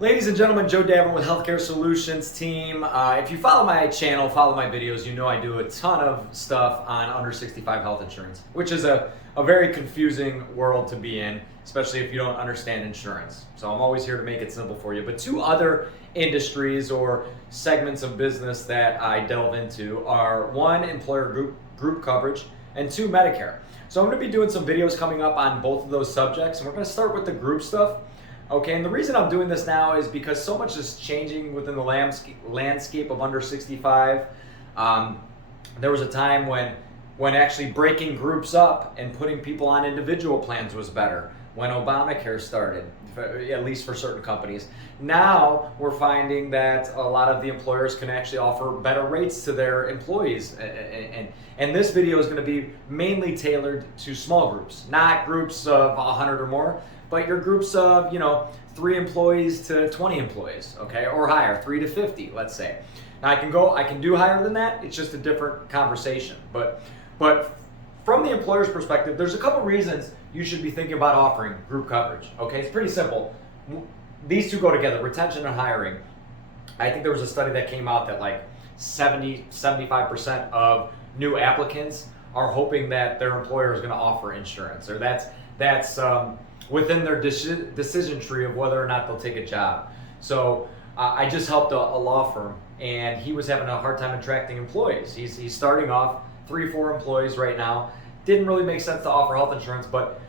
Ladies and gentlemen, Joe Davin with Healthcare Solutions team. If you follow my channel, follow my videos, you know I do a ton of stuff on under 65 health insurance, which is a very confusing world to be in, especially if you don't understand insurance. So I'm always here to make it simple for you. But two other industries or segments of business that I delve into are one, employer group coverage, and two, Medicare. So I'm going to be doing some videos coming up on both of those subjects, and we're going to start with the group stuff. Okay, and the reason I'm doing this now is because so much is changing within the landscape of under 65. There was a time when actually breaking groups up and putting people on individual plans was better, when Obamacare started, at least for certain companies. Now we're finding that a lot of the employers can actually offer better rates to their employees. And this video is going to be mainly tailored to small groups, not groups of 100 or more, but your groups of, 3 employees to 20 employees, okay, or higher, 3 to 50, let's say. Now I can do higher than that. It's just a different conversation. But from the employer's perspective, there's a couple reasons you should be thinking about offering group coverage. Okay, it's pretty simple. These two go together, retention and hiring. I think there was a study that came out that like 75% of new applicants are hoping that their employer is going to offer insurance, or that's within their decision tree of whether or not they'll take a job. So I just helped a law firm, and he was having a hard time attracting employees. He's starting off 3-4 employees right now. Didn't really make sense to offer health insurance, but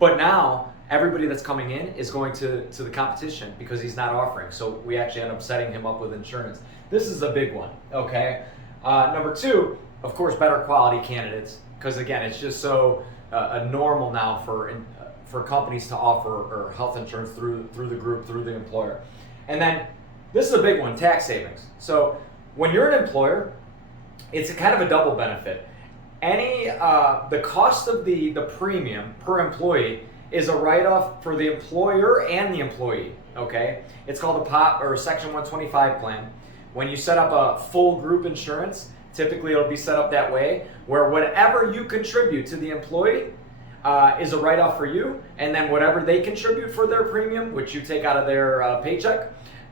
now everybody that's coming in is going to the competition because he's not offering. So we actually end up setting him up with insurance. This is a big one, okay? Number 2, of course, better quality candidates, because again, it's just so normal now for companies to offer health insurance through the group, through the employer. And then this is a big one, tax savings. So when you're an employer, it's a kind of a double benefit. The cost of the premium per employee is a write-off for the employer and the employee, okay? It's called a POP or Section 125 plan. When you set up a full group insurance, typically it'll be set up that way, where whatever you contribute to the employee is a write-off for you, and then whatever they contribute for their premium, which you take out of their paycheck,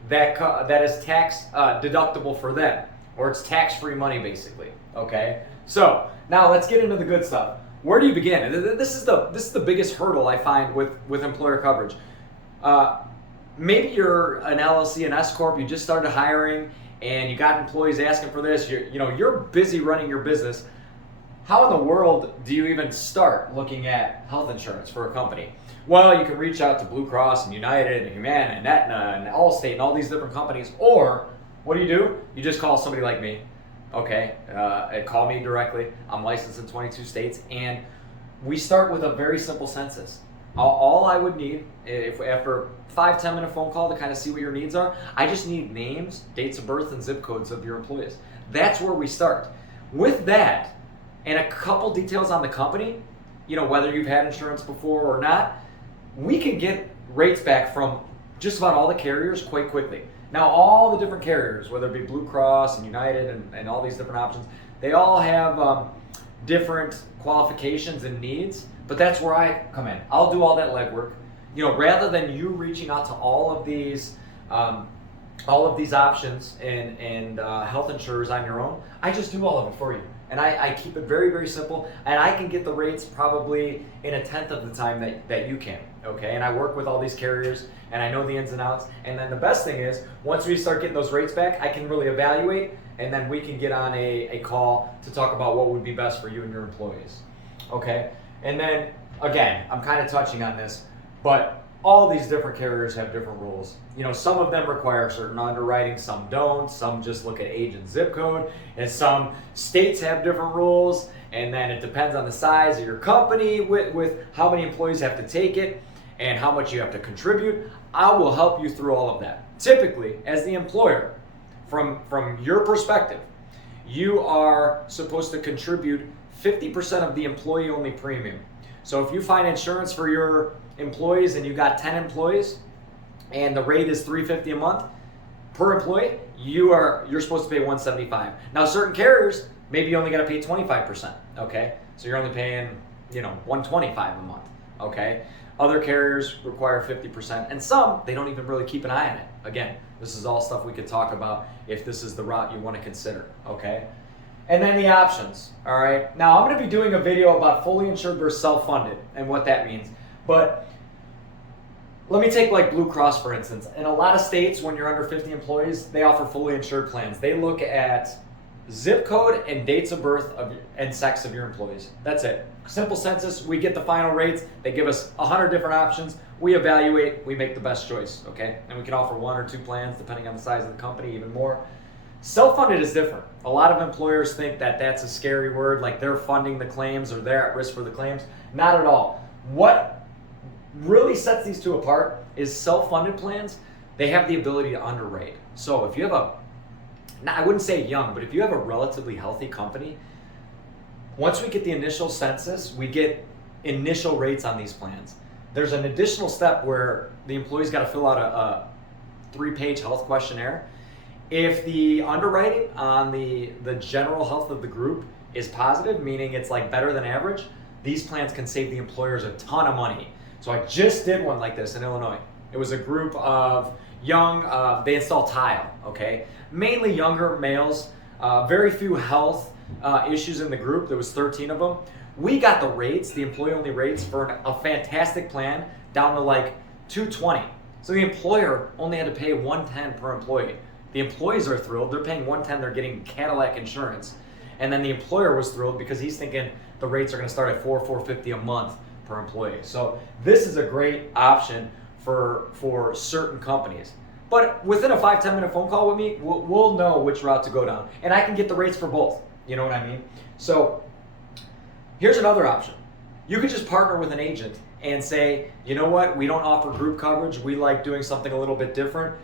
that is tax deductible for them, or it's tax-free money basically. Okay, so now let's get into the good stuff. Where do you begin? This is the biggest hurdle I find with employer coverage. Maybe you're an LLC, an S corp, you just started hiring, and you got employees asking for this. You're busy running your business. How in the world do you even start looking at health insurance for a company? Well, you can reach out to Blue Cross and United and Humana and Aetna and Allstate and all these different companies. Or what do? You just call somebody like me. Okay, call me directly. I'm licensed in 22 states, and we start with a very simple census. All I would need, if after a 5-10 minute phone call to kind of see what your needs are, I just need names, dates of birth, and zip codes of your employees. That's where we start. With that, and a couple details on the company, whether you've had insurance before or not, we can get rates back from just about all the carriers quite quickly. Now, all the different carriers, whether it be Blue Cross and United and all these different options, they all have different qualifications and needs, but that's where I come in. I'll do all that legwork. Rather than you reaching out to all of these options and health insurers on your own, I just do all of it for you. And I keep it very, very simple, and I can get the rates probably in 1/10 of the time that you can, okay? And I work with all these carriers, and I know the ins and outs. And then the best thing is, once we start getting those rates back, I can really evaluate, and then we can get on a call to talk about what would be best for you and your employees, okay? And then, again, I'm kind of touching on this, but all these different carriers have different rules. Some of them require certain underwriting, some don't, some just look at age and zip code, and some states have different rules, and then it depends on the size of your company with how many employees have to take it and how much you have to contribute. I will help you through all of that. Typically, as the employer, from your perspective, you are supposed to contribute 50% of the employee-only premium. So if you find insurance for your employees and you got 10 employees and the rate is $350 a month per employee, you're supposed to pay $175. Now certain carriers, maybe you only got to pay 25%, okay? So you're only paying $125 a month, okay? Other carriers require 50%, and some, they don't even really keep an eye on it. Again, this is all stuff we could talk about if this is the route you want to consider, okay? And then the options, all right? Now, I'm going to be doing a video about fully insured versus self-funded and what that means. But let me take like Blue Cross, for instance. In a lot of states, when you're under 50 employees, they offer fully insured plans. They look at zip code and dates of birth and sex of your employees. That's it. Simple census, we get the final rates. They give us 100 different options. We evaluate, we make the best choice, okay? And we can offer 1 or 2 plans depending on the size of the company, even more. Self-funded is different. A lot of employers think that that's a scary word, like they're funding the claims or they're at risk for the claims. Not at all. What really sets these two apart is self-funded plans, they have the ability to underwrite. So if you have I wouldn't say young, but if you have a relatively healthy company, once we get the initial census, we get initial rates on these plans. There's an additional step where the employee's got to fill out a 3-page health questionnaire. If the underwriting on the general health of the group is positive, meaning it's like better than average, these plans can save the employers a ton of money. So I just did one like this in Illinois. It was a group of young, they install tile, okay? Mainly younger males, very few health issues in the group. There was 13 of them. We got the rates, the employee-only rates for a fantastic plan down to like $220. So the employer only had to pay $110 per employee. The employees are thrilled. They're paying $110. They're getting Cadillac insurance. And then the employer was thrilled because he's thinking the rates are going to start at $450 a month per employee. So this is a great option for certain companies. But within a 5-10 minute phone call with me, we'll know which route to go down. And I can get the rates for both. You know what I mean? So here's another option. You could just partner with an agent and say, you know what, we don't offer group coverage. We like doing something a little bit different.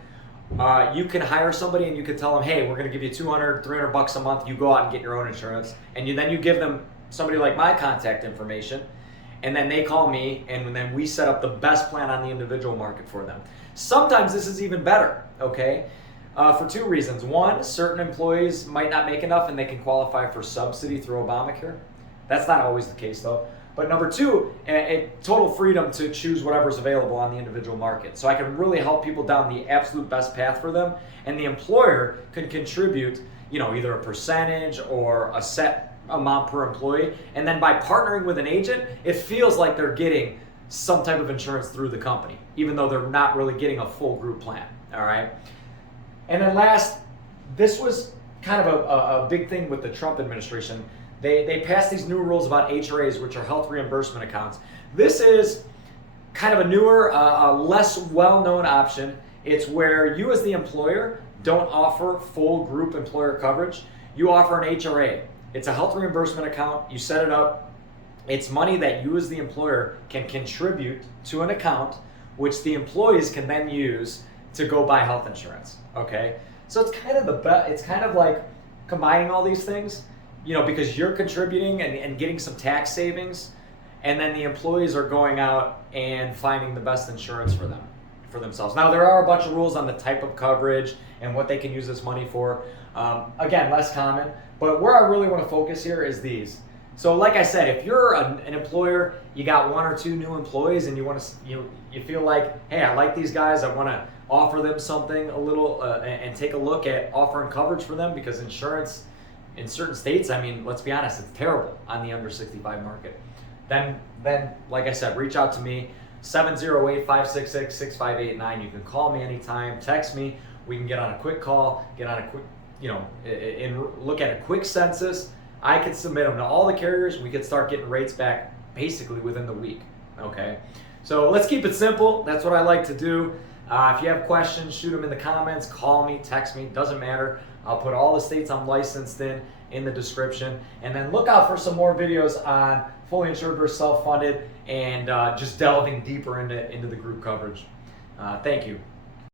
You can hire somebody and you can tell them, hey, we're going to give you $200, $300 a month. You go out and get your own insurance. And then you give them somebody like my contact information. And then they call me, and then we set up the best plan on the individual market for them. Sometimes this is even better, okay? For 2 reasons. One, certain employees might not make enough and they can qualify for subsidy through Obamacare. That's not always the case though. But number 2, total freedom to choose whatever's available on the individual market. So I can really help people down the absolute best path for them, and the employer can contribute, either a percentage or a set amount per employee. And then by partnering with an agent, it feels like they're getting some type of insurance through the company, even though they're not really getting a full group plan, all right? And then last, this was kind of a big thing with the Trump administration. They passed these new rules about HRAs, which are health reimbursement accounts. This is kind of a newer, less well-known option. It's where you as the employer don't offer full group employer coverage. You offer an HRA. It's a health reimbursement account. You set it up. It's money that you as the employer can contribute to an account, which the employees can then use to go buy health insurance, okay? So it's kind of it's kind of like combining all these things, because you're contributing and getting some tax savings, and then the employees are going out and finding the best insurance for themselves. Now, there are a bunch of rules on the type of coverage and what they can use this money for. Again, less common, but where I really want to focus here is these. So like I said, if you're an employer, you got 1 or 2 new employees and you feel like, hey, I like these guys, I want to offer them something a little and take a look at offering coverage for them, because insurance in certain states, let's be honest, it's terrible on the under 65 market. Then like I said, reach out to me, 708-566-6589. You can call me anytime, text me. We can get on a quick call, get on a quick, and look at a quick census. I could submit them to all the carriers. We could start getting rates back basically within the week, okay? So let's keep it simple. That's what I like to do. If you have questions, shoot them in the comments, call me, text me, doesn't matter. I'll put all the states I'm licensed in the description. And then look out for some more videos on fully insured versus self-funded and just delving deeper into the group coverage. Thank you.